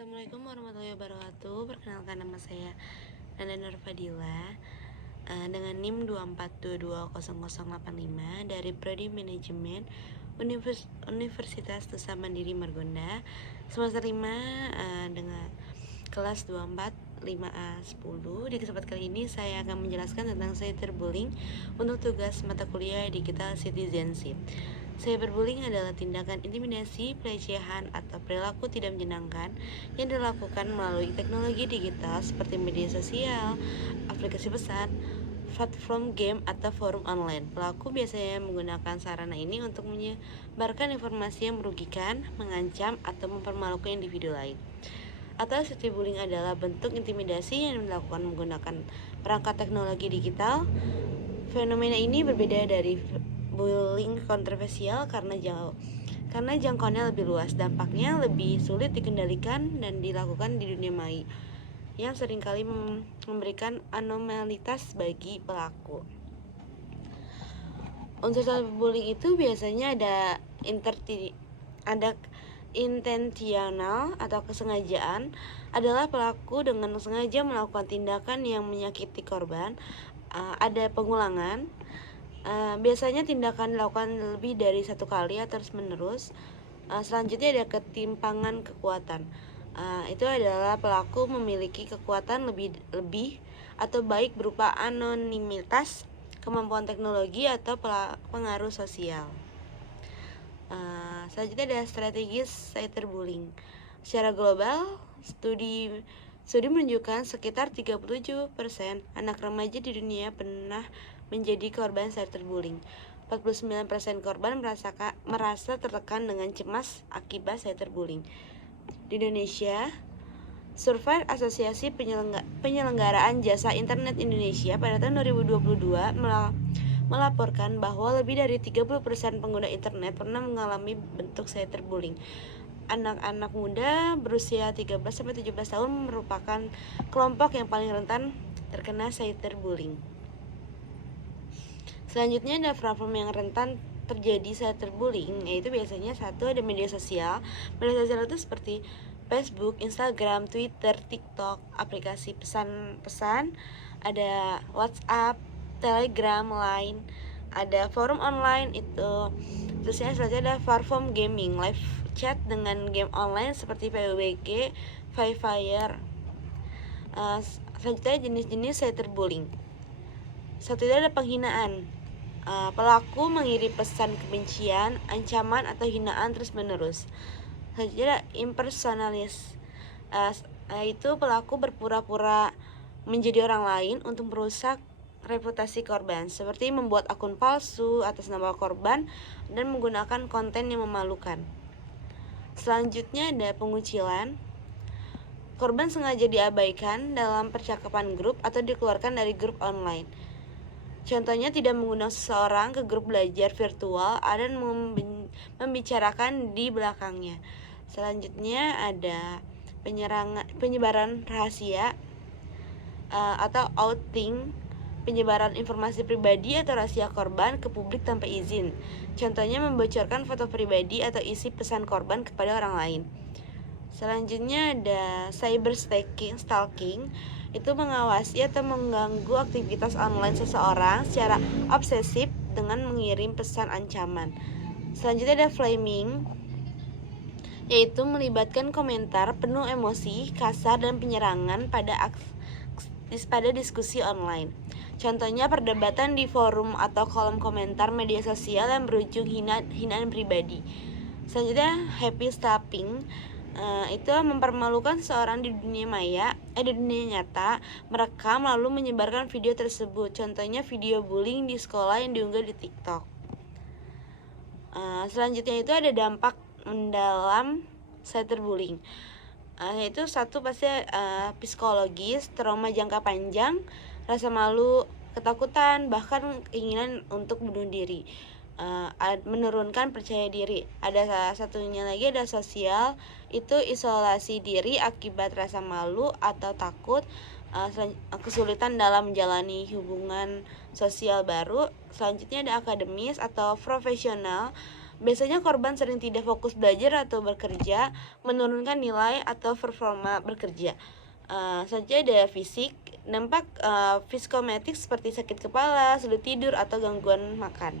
Assalamualaikum warahmatullahi wabarakatuh. Perkenalkan, nama saya Nanda Nur Fadila dengan NIM 2422085 dari Prodi Manajemen Universitas Nusa Mandiri Margonda, semester 5 dengan kelas 245A10. Di kesempatan kali ini saya akan menjelaskan tentang cyberbullying untuk tugas mata kuliah Digital Citizenship. Cyberbullying adalah tindakan intimidasi, pelecehan, atau perilaku tidak menyenangkan yang dilakukan melalui teknologi digital seperti media sosial, aplikasi pesan, platform game, atau forum online. Pelaku biasanya menggunakan sarana ini untuk menyebarkan informasi yang merugikan, mengancam, atau mempermalukan individu lain. Atau cyberbullying adalah bentuk intimidasi yang dilakukan menggunakan perangkat teknologi digital. Fenomena ini berbeda dari bullying kontroversial karena jangkauannya lebih luas, dampaknya lebih sulit dikendalikan dan dilakukan di dunia maya yang seringkali memberikan anomalitas bagi pelaku. Unsur cyberbullying itu biasanya ada intensional atau kesengajaan, adalah pelaku dengan sengaja melakukan tindakan yang menyakiti korban. Ada pengulangan, biasanya tindakan dilakukan lebih dari satu kali atau terus menerus. Selanjutnya ada ketimpangan kekuatan. Itu adalah pelaku memiliki kekuatan lebih atau baik berupa anonimitas, kemampuan teknologi, atau pengaruh sosial. Selanjutnya ada strategis cyberbullying. Secara global, studi menunjukkan sekitar 37% anak remaja di dunia pernah menjadi korban cyberbullying. 49% korban merasa tertekan dengan cemas akibat cyberbullying. Di Indonesia, survei Asosiasi Penyelenggaraan Jasa Internet Indonesia pada tahun 2022 melaporkan bahwa lebih dari 30% pengguna internet pernah mengalami bentuk cyberbullying. Anak-anak muda berusia 13-17 tahun merupakan kelompok yang paling rentan terkena cyberbullying. Selanjutnya ada platform yang rentan terjadi cyberbullying, yaitu biasanya satu, ada media sosial. Media sosial itu seperti Facebook, Instagram, Twitter, TikTok, aplikasi pesan-pesan, ada WhatsApp, Telegram, Line, ada forum online itu. Terusnya selanjutnya ada platform gaming, live chat dengan game online seperti PUBG, Free Fire. Selanjutnya jenis-jenis cyberbullying. Satu, itu ada penghinaan. Pelaku mengirim pesan kebencian, ancaman, atau hinaan terus-menerus. Selanjutnya ada impersonalis. Itu pelaku berpura-pura menjadi orang lain untuk merusak reputasi korban, seperti membuat akun palsu atas nama korban dan menggunakan konten yang memalukan. Selanjutnya ada pengucilan. Korban sengaja diabaikan dalam percakapan grup atau dikeluarkan dari grup online. Contohnya tidak mengundang seseorang ke grup belajar virtual dan membicarakan di belakangnya. Selanjutnya ada penyebaran rahasia atau outing, penyebaran informasi pribadi atau rahasia korban ke publik tanpa izin. Contohnya membocorkan foto pribadi atau isi pesan korban kepada orang lain. Selanjutnya ada cyber stalking, itu mengawasi atau mengganggu aktivitas online seseorang secara obsesif dengan mengirim pesan ancaman. Selanjutnya ada flaming, yaitu melibatkan komentar penuh emosi, kasar, dan penyerangan pada diskusi online. Contohnya perdebatan di forum atau kolom komentar media sosial yang berujung hinaan pribadi. Selanjutnya happy stalking, itu mempermalukan seorang di dunia nyata, merekam lalu menyebarkan video tersebut. Contohnya video bullying di sekolah yang diunggah di TikTok. Selanjutnya itu ada dampak mendalam cyberbullying. Yaitu satu, pasti psikologis, trauma jangka panjang, rasa malu, ketakutan, bahkan keinginan untuk bunuh diri. Menurunkan percaya diri. Ada satunya lagi, ada sosial, itu isolasi diri akibat rasa malu atau takut, kesulitan dalam menjalani hubungan sosial baru. Selanjutnya ada akademis atau profesional, Biasanya korban sering tidak fokus belajar atau bekerja, menurunkan nilai atau performa bekerja. Saja ada fisik, dampak psikosomatik seperti sakit kepala, sulit tidur, atau gangguan makan.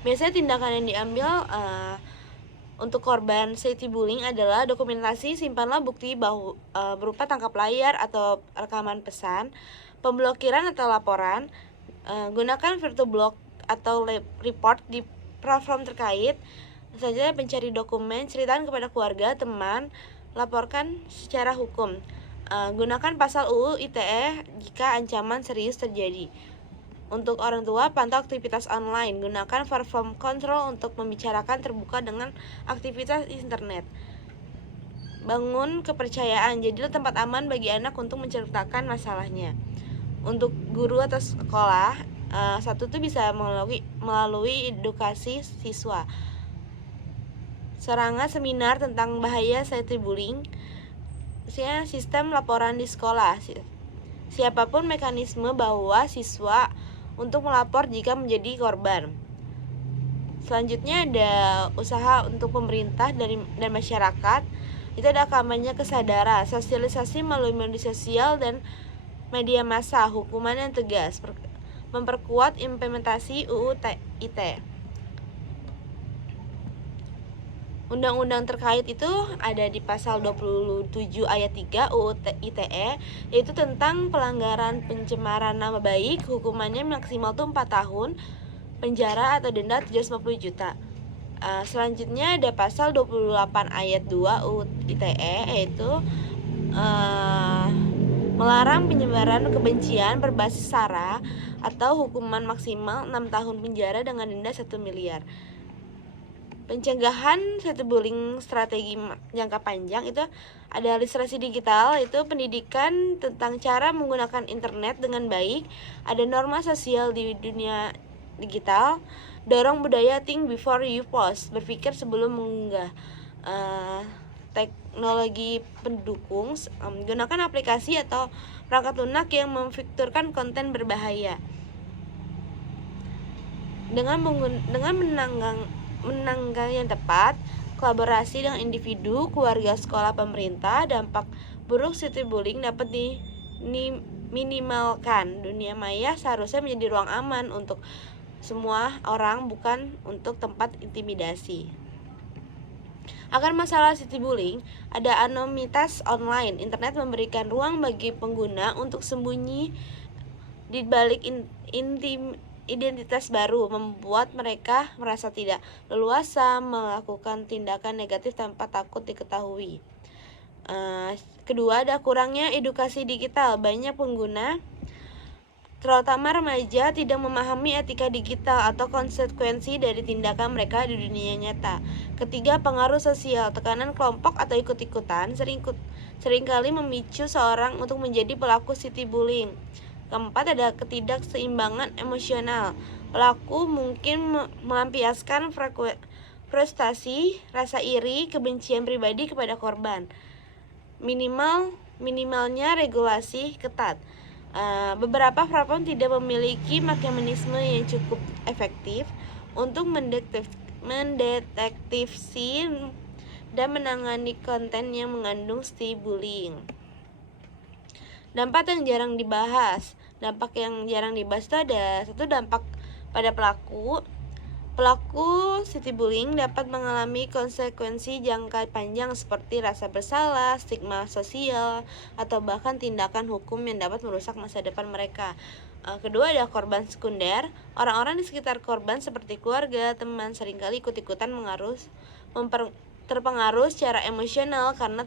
Biasanya tindakan yang diambil untuk korban cyberbullying adalah dokumentasi, simpanlah bukti berupa tangkap layar atau rekaman pesan, pemblokiran atau laporan, gunakan virtual atau report di platform terkait, saja pencari dokumen, ceritakan kepada keluarga, teman, laporkan secara hukum. Gunakan pasal UU ITE jika ancaman serius terjadi. Untuk orang tua, pantau aktivitas online. Gunakan platform control untuk membicarakan terbuka dengan aktivitas internet. Bangun kepercayaan. Jadilah tempat aman bagi anak untuk menceritakan masalahnya. Untuk guru atau sekolah, satu itu bisa melalui edukasi siswa. Serangan seminar tentang bahaya cyberbullying. Sistem laporan di sekolah. Siapapun mekanisme bahwa siswa untuk melapor jika menjadi korban. Selanjutnya ada usaha untuk pemerintah dan masyarakat. Itu ada kampanye kesadaran, sosialisasi melalui media sosial dan media massa, hukuman yang tegas, memperkuat implementasi UU ITE. Undang-undang terkait itu ada di pasal 27 ayat 3 UU ITE, yaitu tentang pelanggaran pencemaran nama baik. Hukumannya maksimal tuh 4 tahun penjara atau denda 750 juta. Selanjutnya ada pasal 28 ayat 2 UU ITE, yaitu melarang penyebaran kebencian berbasis sara atau hukuman maksimal 6 tahun penjara dengan denda 1 miliar. Pencegahan cyberbullying strategi jangka panjang itu ada literasi digital, itu pendidikan tentang cara menggunakan internet dengan baik, ada norma sosial di dunia digital, dorong budaya think before you post, berpikir sebelum mengunggah, teknologi pendukung, gunakan aplikasi atau perangkat lunak yang memfiturkan konten berbahaya. Dengan menanggapi yang tepat, kolaborasi dengan individu, keluarga, sekolah, pemerintah, dampak buruk cyberbullying dapat diminimalkan. Dunia maya seharusnya menjadi ruang aman untuk semua orang, bukan untuk tempat intimidasi. Akan masalah cyberbullying, ada anonimitas online. Internet memberikan ruang bagi pengguna untuk sembunyi di balik identitas baru, membuat mereka merasa tidak leluasa melakukan tindakan negatif tanpa takut diketahui. Kedua, ada kurangnya edukasi digital. Banyak pengguna, terutama remaja, tidak memahami etika digital atau konsekuensi dari tindakan mereka di dunia nyata. Ketiga, pengaruh sosial. Tekanan kelompok atau ikut-ikutan seringkali memicu seorang untuk menjadi pelaku cyberbullying. Keempat, ada ketidakseimbangan emosional. Pelaku mungkin melampiaskan frustasi, rasa iri, kebencian pribadi kepada korban. Minimalnya regulasi ketat. Beberapa platform tidak memiliki mekanisme yang cukup efektif untuk mendeteksi dan menangani konten yang mengandung cyberbullying. Dampak yang jarang dibahas. Dampak yang jarang dibahas itu ada satu, dampak pada pelaku. Pelaku cyberbullying dapat mengalami konsekuensi jangka panjang seperti rasa bersalah, stigma sosial, atau bahkan tindakan hukum yang dapat merusak masa depan mereka. Kedua, ada korban sekunder. Orang-orang di sekitar korban seperti keluarga, teman seringkali ikut-ikutan terpengaruh secara emosional karena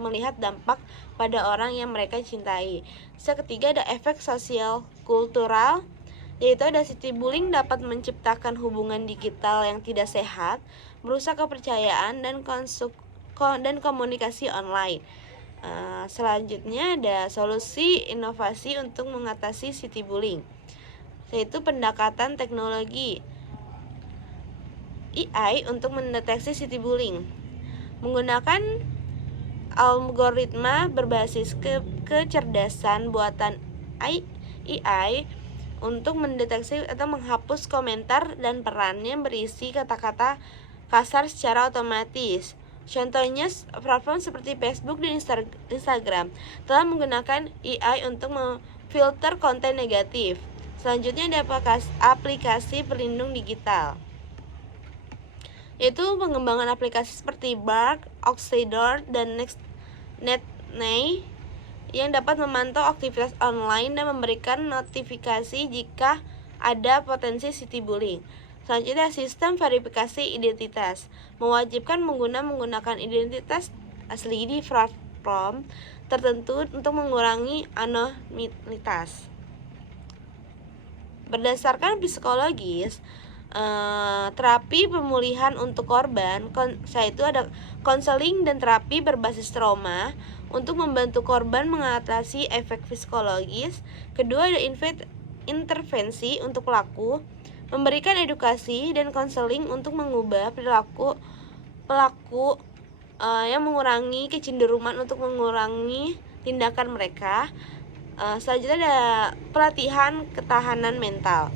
melihat dampak pada orang yang mereka cintai. Ketiga, ada efek sosial kultural, yaitu ada cyberbullying dapat menciptakan hubungan digital yang tidak sehat, merusak kepercayaan dan komunikasi online. Selanjutnya ada solusi inovasi untuk mengatasi cyberbullying, yaitu pendekatan teknologi AI untuk mendeteksi cyberbullying. Menggunakan algoritma berbasis kecerdasan buatan AI untuk mendeteksi atau menghapus komentar dan peran yang berisi kata-kata kasar secara otomatis. Contohnya, platform seperti Facebook dan Instagram telah menggunakan AI untuk memfilter konten negatif. Selanjutnya ada aplikasi pelindung digital, yaitu pengembangan aplikasi seperti Bark, Oxidor, dan NetNay yang dapat memantau aktivitas online dan memberikan notifikasi jika ada potensi cyberbullying. Selanjutnya, sistem verifikasi identitas mewajibkan pengguna menggunakan identitas asli di platform tertentu untuk mengurangi anonimitas. Berdasarkan psikologis, terapi pemulihan untuk korban, yaitu ada konseling dan terapi berbasis trauma untuk membantu korban mengatasi efek psikologis. Kedua, ada intervensi untuk pelaku, memberikan edukasi dan konseling untuk mengubah perilaku pelaku yang mengurangi kecenderungan untuk mengurangi tindakan mereka. Selanjutnya ada pelatihan ketahanan mental,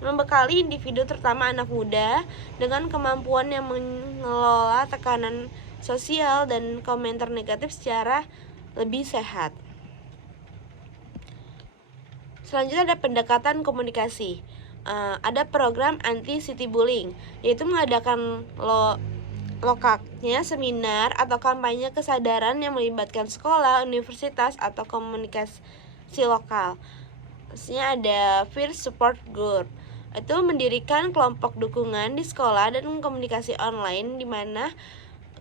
membekali individu terutama anak muda dengan kemampuan yang mengelola tekanan sosial dan komentar negatif secara lebih sehat. Selanjutnya ada pendekatan komunikasi. Ada program anti-cyberbullying, yaitu mengadakan lokaknya seminar atau kampanye kesadaran yang melibatkan sekolah, universitas, atau komunikasi lokal. Maksudnya ada peer support group, itu mendirikan kelompok dukungan di sekolah dan komunikasi online di mana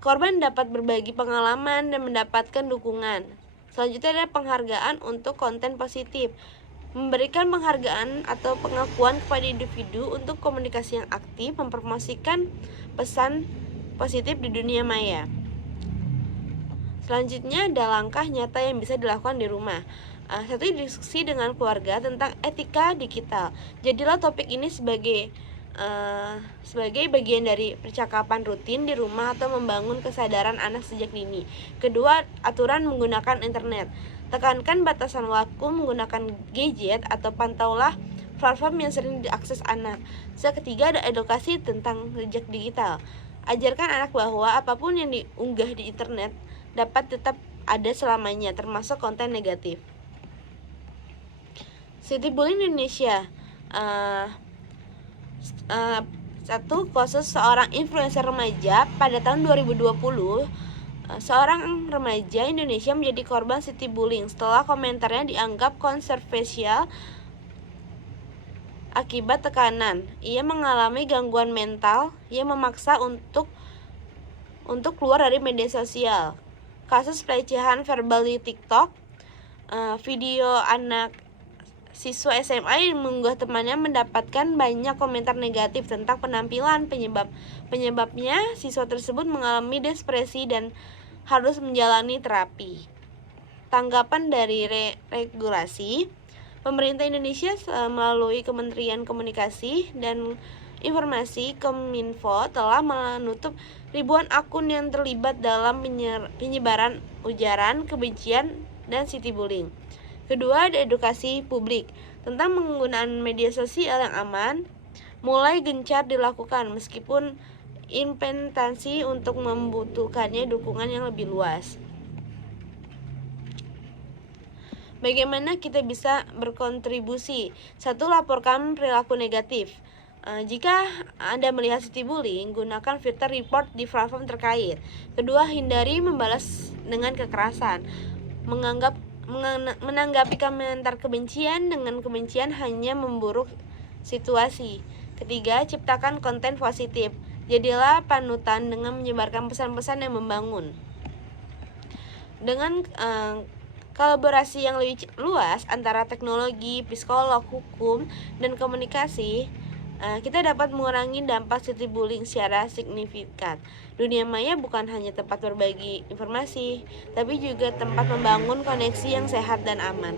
korban dapat berbagi pengalaman dan mendapatkan dukungan. Selanjutnya ada penghargaan untuk konten positif, memberikan penghargaan atau pengakuan kepada individu untuk komunikasi yang aktif, mempromosikan pesan positif di dunia maya. Selanjutnya ada langkah nyata yang bisa dilakukan di rumah. Satu, diskusi dengan keluarga tentang etika digital. Jadilah topik ini sebagai bagian dari percakapan rutin di rumah atau membangun kesadaran anak sejak dini. Kedua, aturan menggunakan internet. Tekankan batasan waktu menggunakan gadget atau pantaulah platform yang sering diakses anak. Ketiga, ada edukasi tentang jejak digital. Ajarkan anak bahwa apapun yang diunggah di internet dapat tetap ada selamanya, termasuk konten negatif. Cyberbullying Indonesia. Satu, kasus seorang influencer remaja pada tahun 2020. Seorang remaja Indonesia menjadi korban cyberbullying setelah komentarnya dianggap kontroversial akibat tekanan. Ia mengalami gangguan mental yang memaksa untuk keluar dari media sosial. Kasus pelecehan verbal di TikTok. Video anak siswa SMA yang mengunggah temannya mendapatkan banyak komentar negatif tentang penampilan. Penyebabnya siswa tersebut mengalami depresi dan harus menjalani terapi. Tanggapan dari regulasi, pemerintah Indonesia melalui Kementerian Komunikasi dan Informasi Kominfo telah menutup ribuan akun yang terlibat dalam penyebaran ujaran kebencian dan cyberbullying. Kedua, ada edukasi publik tentang penggunaan media sosial yang aman mulai gencar dilakukan meskipun implementasi untuk membutuhkannya dukungan yang lebih luas. Bagaimana kita bisa berkontribusi? Satu, laporkan perilaku negatif. Jika Anda melihat cyberbullying, gunakan fitur report di platform terkait. Kedua, hindari membalas dengan kekerasan. Menanggapi komentar kebencian dengan kebencian hanya memburuk situasi. Ketiga, ciptakan konten positif. Jadilah panutan dengan menyebarkan pesan-pesan yang membangun. Dengan kolaborasi yang lebih luas antara teknologi, psikolog, hukum, dan komunikasi, kita dapat mengurangi dampak cyberbullying secara signifikan. Dunia maya bukan hanya tempat berbagi informasi, tapi juga tempat membangun koneksi yang sehat dan aman.